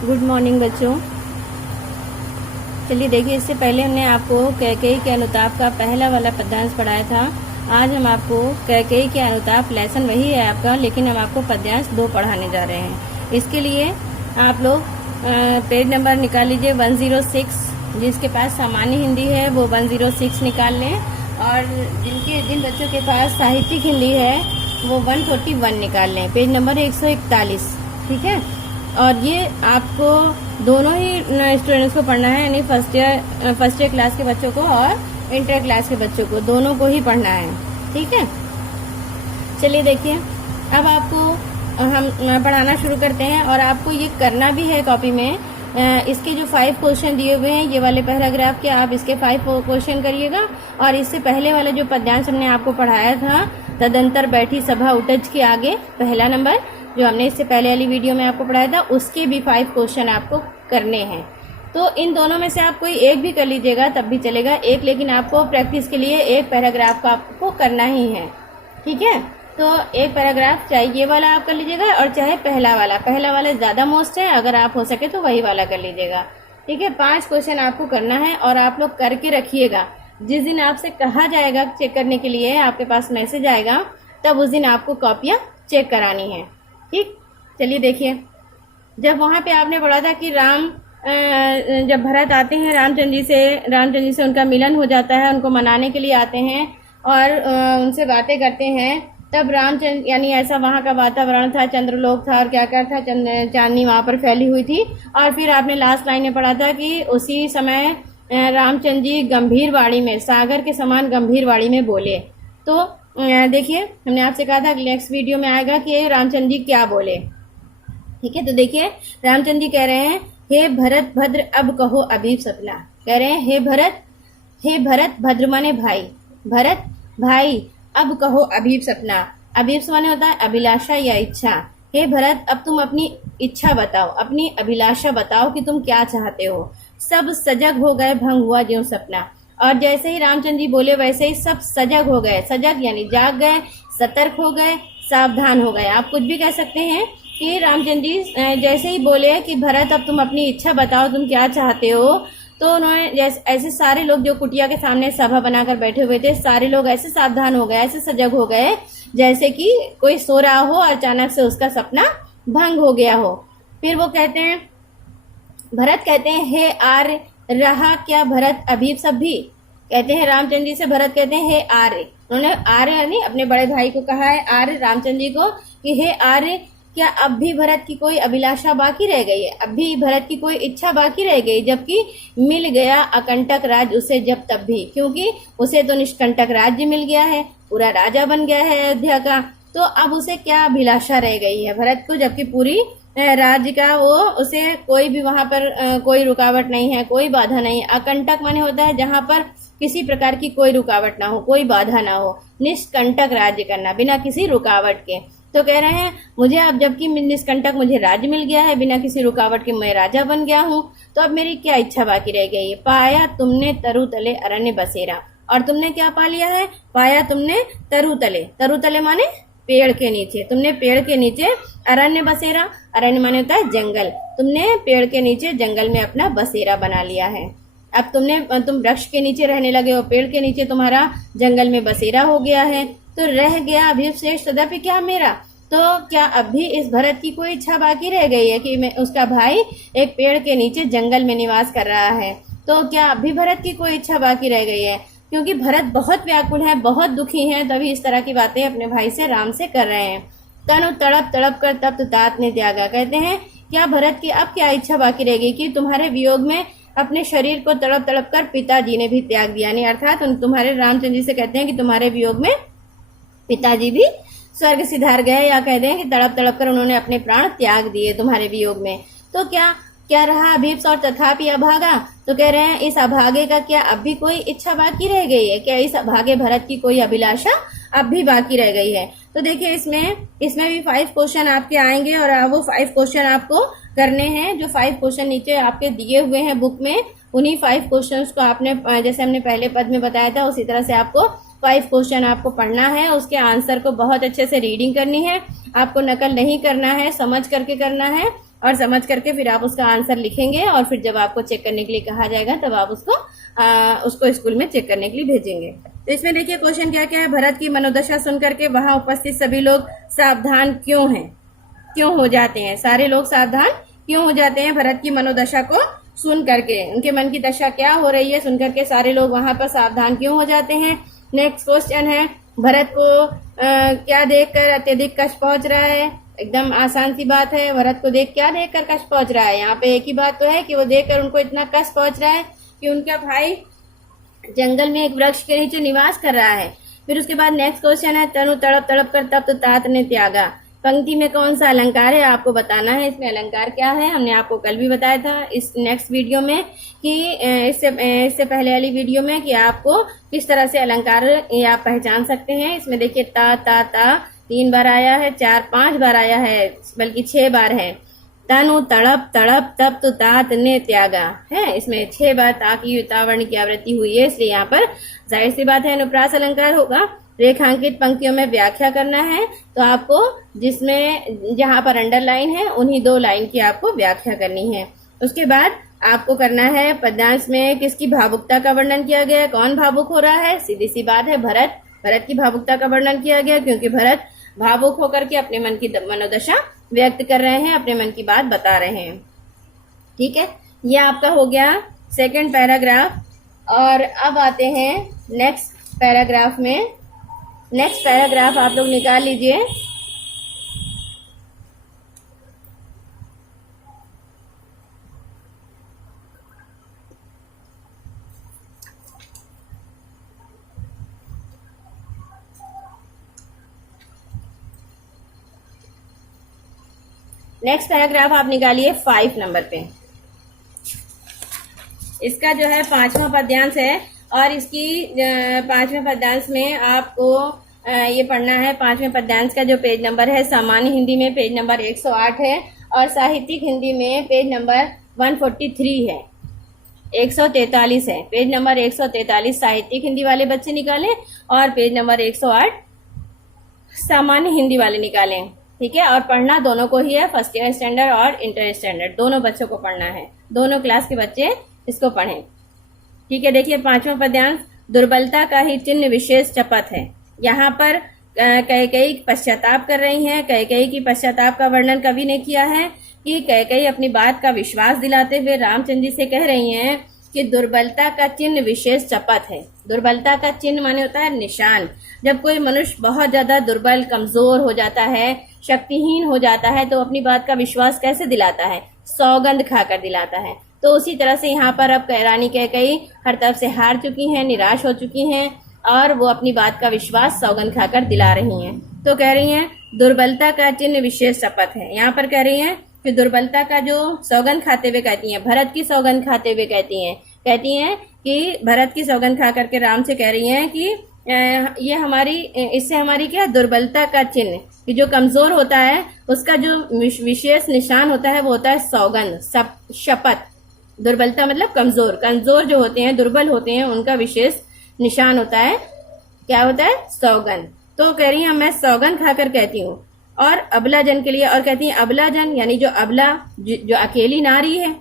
Good morning बच्चों। चलिए देखिए, इससे पहले हमने आपको कैकेयी के अनुताप का पहला वाला पद्यांश पढ़ाया था। आज हम आपको कैकेयी के अनुताप लेसन वही है आपका, लेकिन हम आपको पद्यांश 2 पढ़ाने जा रहे हैं। इसके लिए आप लोग पेज नंबर निकाल लीजिए 106। जिसके पास सामान्य हिंदी है वो 106 निकाल लें, और जिन बच्चों के पास साहित्यिक हिंदी है वो 141 निकाल लें। पेज नंबर 141, ठीक है। और ये आपको दोनों ही स्टूडेंट्स को पढ़ना है, यानी फर्स्ट ईयर क्लास के बच्चों को और इंटर क्लास के बच्चों को, दोनों को ही पढ़ना है, ठीक है। चलिए देखिए, अब आपको हम पढ़ाना शुरू करते हैं, और आपको ये करना भी है कॉपी में। इसके जो 5 क्वेश्चन दिए हुए हैं, ये वाले पैराग्राफ के, आप इसके 5 क्वेश्चन करिएगा। और इससे पहले वाला जो पद्यांश हमने आपको पढ़ाया था, तदंतर बैठी सभा उठज के आगे, पहला नंबर जो हमने इससे पहले वाली वीडियो में आपको पढ़ाया था, उसके भी 5 क्वेश्चन आपको करने हैं। तो इन दोनों में से आप कोई एक भी कर लीजिएगा तब भी चलेगा, एक, लेकिन आपको प्रैक्टिस के लिए एक पैराग्राफ का आपको करना ही है, ठीक है। तो एक पैराग्राफ चाहे ये वाला आप कर लीजिएगा, और चाहे पहला वाला ज्यादा मोस्ट है, अगर आप हो सके तो वही वाला कर लीजिएगा, ठीक है। 5 क्वेश्चन आपको करना है, और आप लोग करके रखिएगा। जिस दिन आपसे कहा जाएगा चेक करने के लिए, आपके पास मैसेज आएगा, तब उस दिन आपको कॉपियां चेक करानी है, ठीक। चलिए देखिए, जब वहां पे आपने पढ़ा था कि जब भरत आते हैं रामचंद्र जी से उनका मिलन हो जाता है, उनको मनाने के लिए आते हैं और उनसे बातें करते हैं, तब रामचंद्र, यानी ऐसा वहां का वातावरण था, चंद्रलोक था, और क्या क्या था, चांदनी वहां पर फैली हुई थी। और फिर आपने लास्ट लाइन में पढ़ा था कि उसी समय रामचंद्र जी गंभीर वाणी में, सागर के समान गंभीर वाणी में बोले। तो देखिए, हमने आपसे कहा था कि नेक्स्ट वीडियो में आएगा कि रामचंद्र जी क्या बोले, ठीक है। तो देखिए, रामचंद्र जी कह रहे हैं, हे भरत भद्र अब कहो अभीप सपना। कह रहे हैं, हे भरत, भद्र माने भाई, भरत भाई, अब कहो अभीप सपना। अभीप माने होता है अभिलाषा या इच्छा। हे भरत, अब तुम अपनी इच्छा बताओ, अपनी अभिलाषा बताओ कि तुम क्या चाहते हो। सब सजग हो गए, भंग हुआ ज्यों सपना। और जैसे ही रामचंद्र जी बोले, वैसे ही सब सजग हो गए। सजग यानी जाग गए, सतर्क हो गए, सावधान हो गए। आप कुछ भी कह सकते हैं कि रामचंद्र जी जैसे ही बोले कि भरत अब तुम अपनी इच्छा बताओ, तुम क्या चाहते हो, तो उन्होंने ऐसे सारे लोग जो कुटिया के सामने सभा बनाकर बैठे हुए थे, सारे लोग ऐसे सावधान हो गए, ऐसे सजग हो गए, जैसे कि कोई सो रहा हो और अचानक से उसका सपना भंग हो गया हो। फिर वो कहते हैं, भरत कहते हैं, हे आर्य, रहा क्या भरत अभीप सब भी। कहते हैं रामचंद्र जी से, भरत कहते हैं, हे आर्य। उन्होंने आर्य यानी अपने बड़े भाई को कहा है, आर्य रामचंद्र जी को, कि हे आर्य, क्या अब भी भरत की कोई अभिलाषा बाकी रह गई है, अब भी भरत की कोई इच्छा बाकी रह गई, जबकि मिल गया अकंटक राज उसे जब तब भी। क्योंकि उसे तो निष्कंटक राज्य मिल गया है, पूरा राजा बन गया है अयोध्या का, तो अब उसे क्या अभिलाषा रह गई है भरत को, जबकि पूरी राज्य का वो, उसे कोई भी वहां पर कोई रुकावट नहीं है, कोई बाधा नहीं। अकंटक माने होता है जहां पर किसी प्रकार की कोई रुकावट ना हो, कोई बाधा ना हो। निष्कंटक राज्य करना, बिना किसी रुकावट के। तो कह रहे हैं, मुझे अब जबकि निष्कंटक मुझे राज्य मिल गया है, बिना किसी रुकावट के मैं राजा बन गया हूँ, तो अब मेरी क्या इच्छा बाकी रह गई है। पाया तुमने तरु तले अरण्य बसेरा। और तुमने क्या पा लिया है, पाया तुमने तरु तले, तरु तले माने पेड़ के नीचे, तुमने पेड़ के नीचे अरण्य बसेरा, अरण्य माने होता है जंगल, तुमने पेड़ के नीचे जंगल में अपना बसेरा बना लिया है। अब तुम वृक्ष के नीचे रहने लगे हो, पेड़ के नीचे तुम्हारा जंगल में बसेरा हो गया है। तो रह गया अभिशेष तदपि क्या मेरा। तो क्या अब भी इस भरत की कोई इच्छा बाकी रह गई है कि मैं, उसका भाई एक पेड़ के नीचे जंगल में निवास कर रहा है, तो क्या अब भी भरत की कोई इच्छा बाकी रह गई है। क्योंकि भरत बहुत व्याकुल है, बहुत दुखी है, तभी इस तरह की बातें अपने भाई से, राम से कर रहे हैं। तनु तड़प तड़प कर तप्त तात ने त्यागा। कहते हैं, क्या भरत की अब क्या इच्छा बाकी रह गई कि तुम्हारे वियोग में अपने शरीर को तड़प तड़प कर पिताजी ने भी त्याग दिया। नहीं, अर्थात तुम्हारे रामचंद्र जी से कहते हैं कि तुम्हारे वियोग में पिताजी भी स्वर्ग सिधार गए, या कहते हैं कि तड़प तड़प कर उन्होंने अपने प्राण त्याग दिए तुम्हारे वियोग में। तो क्या रहा अभीप्स और तथापि अभागा। तो कह रहे हैं, इस अभागे का क्या अब भी कोई इच्छा बाकी रह गई है, क्या इस अभागे भरत की कोई अभिलाषा अब भी बाकी रह गई है। तो देखिए, इसमें भी 5 क्वेश्चन आपके आएंगे, और वो 5 क्वेश्चन आपको करने हैं। जो 5 क्वेश्चन नीचे आपके दिए हुए हैं बुक में, उन्हीं 5 क्वेश्चंस को आपने, जैसे हमने पहले पद में बताया था, उसी तरह से आपको 5 क्वेश्चन आपको पढ़ना है। उसके आंसर को बहुत अच्छे से रीडिंग करनी है, आपको नकल नहीं करना है, समझ करके करना है। और समझ करके फिर आप उसका आंसर लिखेंगे और फिर जब आपको चेक करने के लिए कहा जाएगा तब आप उसको स्कूल में चेक करने के लिए भेजेंगे। तो इसमें देखिए क्वेश्चन क्या क्या है। भरत की मनोदशा सुन करके वहां उपस्थित सभी लोग सावधान क्यों हैं, क्यों हो जाते हैं, सारे लोग सावधान क्यों हो जाते हैं भरत की मनोदशा को सुन करके, उनके मन की दशा क्या हो रही है सुन करके सारे लोग वहां पर सावधान क्यों हो जाते हैं। नेक्स्ट क्वेश्चन है, भरत को क्या देखकर अत्यधिक कष्ट पहुंच रहा है। एकदम आसान सी बात है, भरत को क्या देखकर कष्ट पहुंच रहा है। यहाँ पे एक ही बात तो है कि वो देखकर उनको इतना कष्ट पहुंच रहा है कि उनका भाई जंगल में एक वृक्ष के नीचे निवास कर रहा है। फिर उसके बाद नेक्स्ट क्वेश्चन है, तनु तड़प तड़प कर तब तो तात ने त्यागा। पंक्ति में कौन सा अलंकार है आपको बताना है। इसमें अलंकार क्या है हमने आपको कल भी बताया था इस नेक्स्ट वीडियो में कि इससे पहले वाली वीडियो में कि आपको किस तरह से अलंकार ये आप पहचान सकते हैं। इसमें देखिए ता ता ता 3 बार आया है, 4 5 बार आया है, बल्कि 6 बार है। तनु तड़प तड़प तब तो तात ने त्यागा है, इसमें 6 बार ता की तावर्ण की आवृत्ति हुई है, इसलिए यहाँ पर जाहिर सी बात है अनुप्रास अलंकार होगा। रेखांकित पंक्तियों में व्याख्या करना है, तो आपको जिसमें जहां पर अंडरलाइन है उन्हीं 2 लाइन की आपको व्याख्या करनी है। उसके बाद आपको करना है पद्यांश में किसकी भावुकता का वर्णन किया गया है, कौन भावुक हो रहा है। सीधी सी बात है भरत की भावुकता का वर्णन किया गया क्योंकि भरत भावुक होकर के अपने मन की मनोदशा व्यक्त कर रहे हैं, अपने मन की बात बता रहे हैं। ठीक है, ये आपका हो गया सेकंड पैराग्राफ। और अब आते हैं नेक्स्ट पैराग्राफ में। नेक्स्ट पैराग्राफ आप लोग निकाल लीजिए। नेक्स्ट पैराग्राफ आप निकालिए 5 नंबर पे। इसका जो है 5वां पद्यांश है और इसकी 5वें पद्यांश में आपको ये पढ़ना है। 5वें पद्यांश का जो पेज नंबर है सामान्य हिंदी में पेज नंबर 108 है और साहित्यिक हिंदी में पेज नंबर 143 है, 143 है। पेज नंबर 143 साहित्यिक हिंदी वाले बच्चे निकालें और पेज नंबर 108 सामान्य हिंदी वाले निकालें। ठीक है, और पढ़ना दोनों को ही है, फर्स्ट ईयर स्टैंडर्ड और इंटर स्टैंडर्ड दोनों बच्चों को पढ़ना है, दोनों क्लास के बच्चे इसको पढ़ें। ठीक है, देखिए 5वां पद्यांश, दुर्बलता का ही चिन्ह विशेष चपत है। यहाँ पर कैकेयी पश्चाताप कर रही हैं। कैकेयी की पश्चाताप का वर्णन कवि ने किया है कि कैकेयी अपनी बात का विश्वास दिलाते हुए रामचंद्र जी से कह रही हैं कि दुर्बलता का चिन्ह विशेष चपत है। दुर्बलता का चिन्ह माने होता है निशान। जब कोई मनुष्य बहुत ज्यादा दुर्बल कमजोर हो जाता है, शक्तिहीन हो जाता है, तो अपनी बात का विश्वास कैसे दिलाता है, सौगंध खाकर दिलाता है। तो उसी तरह से यहाँ पर अब रानी कैकेयी हर तरफ से हार चुकी हैं, निराश हो चुकी हैं और वो अपनी बात का विश्वास सौगंध खाकर दिला रही हैं। तो कह रही हैं दुर्बलता का चिन्ह विशेष शपथ है। यहाँ पर कह रही हैं कि दुर्बलता का जो सौगंध खाते हुए कहती हैं, भरत की सौगंध खाते हुए कहती हैं कि भरत की सौगंध खा करके राम से कह रही हैं कि ये हमारी, इससे हमारी क्या दुर्बलता का चिन्ह, कि जो कमजोर होता है उसका जो विशेष निशान होता है वो होता है सौगंध, शपथ। दुर्बलता मतलब कमजोर, कमजोर जो होते हैं, दुर्बल होते हैं, उनका विशेष निशान होता है, क्या होता है, सौगंध। तो कह रही है मैं सौगंध खाकर कहती हूँ। और अबला जन के लिए, और कहती है अबला जन यानी जो अबला, जो अकेली नारी है,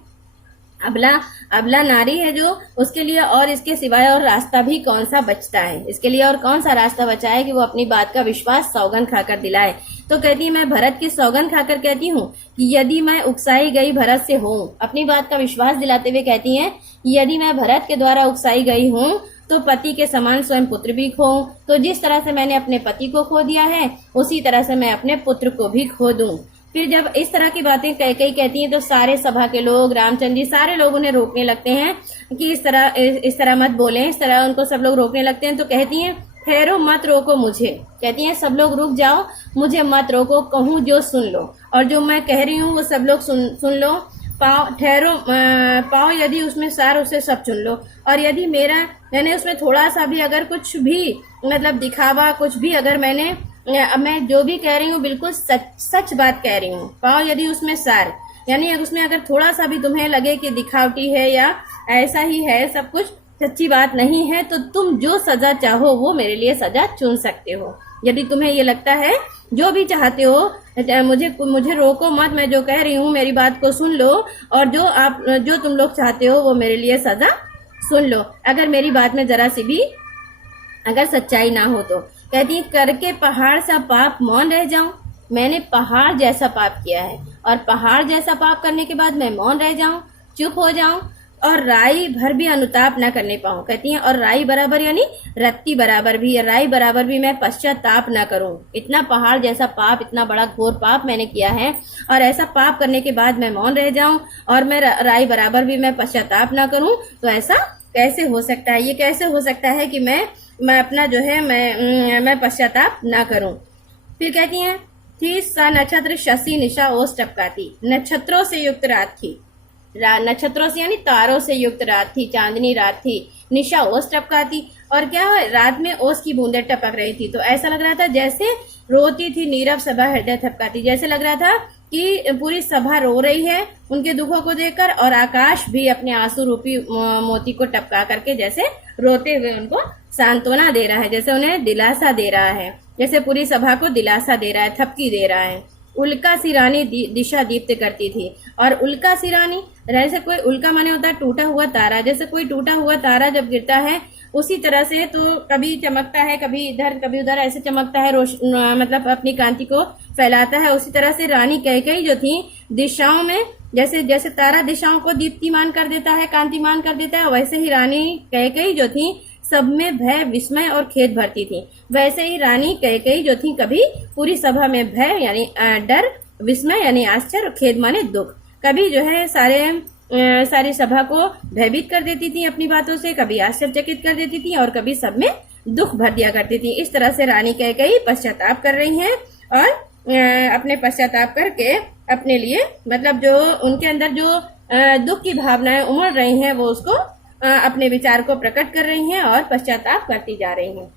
अबला नारी है जो, उसके लिए और इसके सिवाय और रास्ता भी कौन सा बचता है, इसके लिए और कौन सा रास्ता बचा है कि वो अपनी बात का विश्वास सौगंध खाकर दिलाए। तो कहती है मैं भरत की सौगंध खाकर कहती हूँ कि यदि मैं उकसाई गई भरत से हूँ, अपनी बात का विश्वास दिलाते हुए कहती है यदि मैं भरत के द्वारा उकसाई गई हूँ तो पति के समान स्वयं पुत्र भी खोऊं। तो जिस तरह से मैंने अपने पति को खो दिया है उसी तरह से मैं अपने पुत्र को भी खो दूं। फिर जब इस तरह की बातें कैकेयी कहती हैं तो सारे सभा के लोग, रामचंद्र जी, सारे लोग उन्हें रोकने लगते हैं कि इस तरह मत बोलें, इस तरह उनको सब लोग रोकने लगते हैं। तो कहती हैं ठहरो मत रोको मुझे, कहती हैं सब लोग रुक जाओ, मुझे मत रोको, कहूँ जो सुन लो, और जो मैं कह रही हूँ वो सब लोग सुन लो। ठहरो, पाओ यदि उसमें सार उसे सब चुन लो, और यदि मैंने उसमें थोड़ा सा भी अगर कुछ भी मतलब दिखावा, कुछ भी अगर मैं जो भी कह रही हूँ बिल्कुल सच बात कह रही हूँ। पाओ यदि उसमें सार, यानी उसमें अगर थोड़ा सा भी तुम्हें लगे कि दिखावटी है या ऐसा ही है, सब कुछ सच्ची बात नहीं है, तो तुम जो सजा चाहो वो मेरे लिए सजा चुन सकते हो। यदि तुम्हें ये लगता है, जो भी चाहते हो, मुझे रोको मत, मैं जो कह रही हूँ मेरी बात को सुन लो, और जो तुम लोग चाहते हो वो मेरे लिए सजा सुन लो, अगर मेरी बात में जरा सी भी अगर सच्चाई ना हो तो। कहती है, करके पहाड़ सा पाप मौन रह जाऊं। मैंने पहाड़ जैसा पाप किया है, और पहाड़ जैसा पाप करने के बाद मैं मौन रह जाऊं, चुप हो जाऊं, और राई भर भी अनुताप ना करने पाऊं। कहती हैं, और राई बराबर यानी रत्ती बराबर भी, राई बराबर भी मैं पश्चाताप ना करूं। इतना पहाड़ जैसा पाप, इतना बड़ा घोर पाप मैंने किया है, और ऐसा पाप करने के बाद मैं मौन रह जाऊं, और मैं राई बराबर भी मैं पश्चाताप ना करूं, तो ऐसा कैसे हो सकता है? ये कैसे हो सकता है कि मैं अपना जो है मैं पश्चाताप ना करूं। फिर कहती हैं, थी सा नक्षत्र शशि निशा ओस टपकाती। नक्षत्रों से युक्त रात थी, नक्षत्रों से यानी तारों से युक्त रात थी, चांदनी रात थी। निशा ओस टपकाती, और क्या रात में ओस की बूंदें टपक रही थी, तो ऐसा लग रहा था जैसे रोती थी नीरव सभा हृदय थपकाती। जैसे लग रहा था कि पूरी सभा रो रही है उनके दुखों को देखकर, और आकाश भी अपने आंसू रूपी मोती को टपका करके जैसे रोते हुए उनको सांत्वना दे रहा है, जैसे उन्हें दिलासा दे रहा है, जैसे पूरी सभा को दिलासा दे रहा है, थपकी दे रहा है। उल्का सी रानी दिशा दीप्त करती थी, और उल्का सी रानी, जैसे कोई उल्का माने होता है टूटा हुआ तारा, जैसे कोई टूटा हुआ तारा जब गिरता है उसी तरह से, तो कभी चमकता है, कभी इधर कभी उधर ऐसे चमकता है, मतलब अपनी कांति को फैलाता है। उसी तरह से रानी कैकेयी जो थी, दिशाओं में जैसे जैसे तारा दिशाओं को दीप्तिमान कर देता है, कांतिमान कर देता है, वैसे ही रानी कैकेयी जो थी सब में भय, विस्मय और खेद भरती थी। वैसे ही रानी कैकेयी जो थी कभी पूरी सभा में भय यानी डर, विस्मय यानी आश्चर्य, और खेद माने दुख, कभी जो है सारी सभा को भयभीत कर देती थी अपनी बातों से, कभी आश्चर्यचकित कर देती थी, और कभी सब में दुख भर दिया करती थी। इस तरह से रानी कैकेयी पश्चाताप कर रही हैं, और अपने पश्चाताप करके अपने लिए, मतलब जो उनके अंदर जो दुख की भावनाएं उमड़ रही हैं, वो उसको अपने विचार को प्रकट कर रही हैं और पश्चाताप करती जा रही हैं।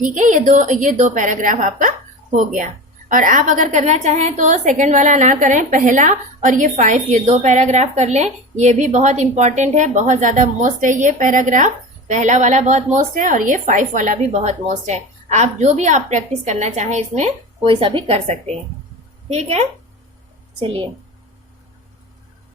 ठीक है, ये दो पैराग्राफ आपका हो गया। और आप अगर करना चाहें तो सेकंड वाला ना करें, पहला और ये 5, ये 2 पैराग्राफ कर लें। ये भी बहुत इंपॉर्टेंट है, बहुत ज्यादा मोस्ट है ये पैराग्राफ। पहला वाला बहुत मोस्ट है, और ये 5 वाला भी बहुत मोस्ट है। आप जो भी आप प्रैक्टिस करना चाहें इसमें कोई सा भी कर सकते हैं। ठीक है, चलिए।